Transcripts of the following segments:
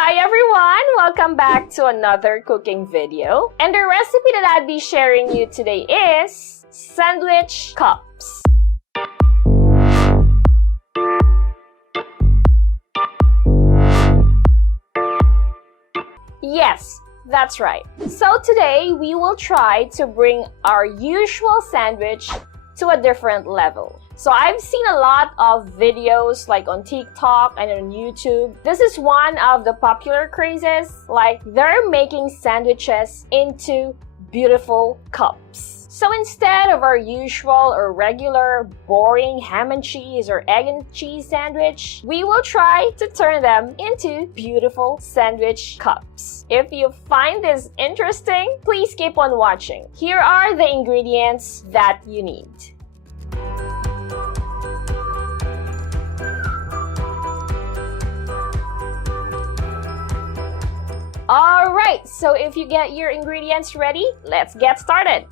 Hi everyone! Welcome back to another cooking video. And the recipe that I'll be sharing you today is sandwich cups. Yes, that's right. So today we will try to bring our usual sandwich to a different level. So I've seen a lot of videos like on TikTok and on YouTube. This is one of the popular crazes, like they're making sandwiches into beautiful cups. So instead of our usual or regular boring ham and cheese or egg and cheese sandwich, we will try to turn them into beautiful sandwich cups. If you find this interesting, please keep on watching. Here are the ingredients that you need. Alright, so if you get your ingredients ready, let's get started.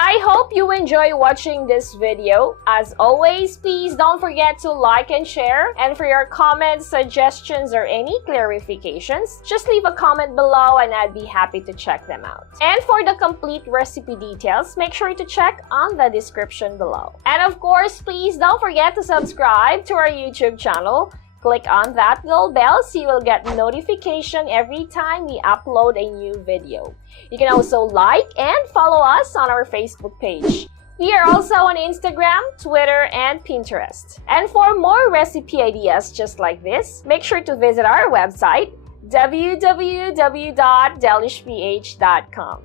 I hope you enjoy watching this video. As always, please don't forget to like and share. And for your comments, suggestions, or any clarifications, just leave a comment below and I'd be happy to check them out. And for the complete recipe details, make sure to check on the description below. And of course, please don't forget to subscribe to our YouTube channel Click on that little bell so you will get notification every time we upload a new video. You can also like and follow us on our Facebook page. We are also on Instagram, Twitter, and Pinterest. And for more recipe ideas just like this, make sure to visit our website, www.delishph.com.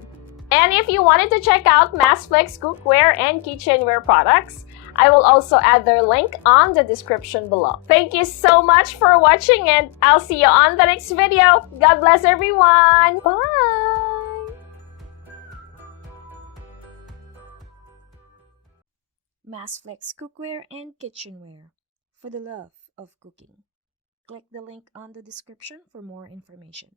And if you wanted to check out Massflex cookware and kitchenware products, I will also add their link on the description below. Thank you so much for watching, and I'll see you on the next video. God bless everyone. Bye! Massflex cookware and kitchenware for the love of cooking. Click the link on the description for more information.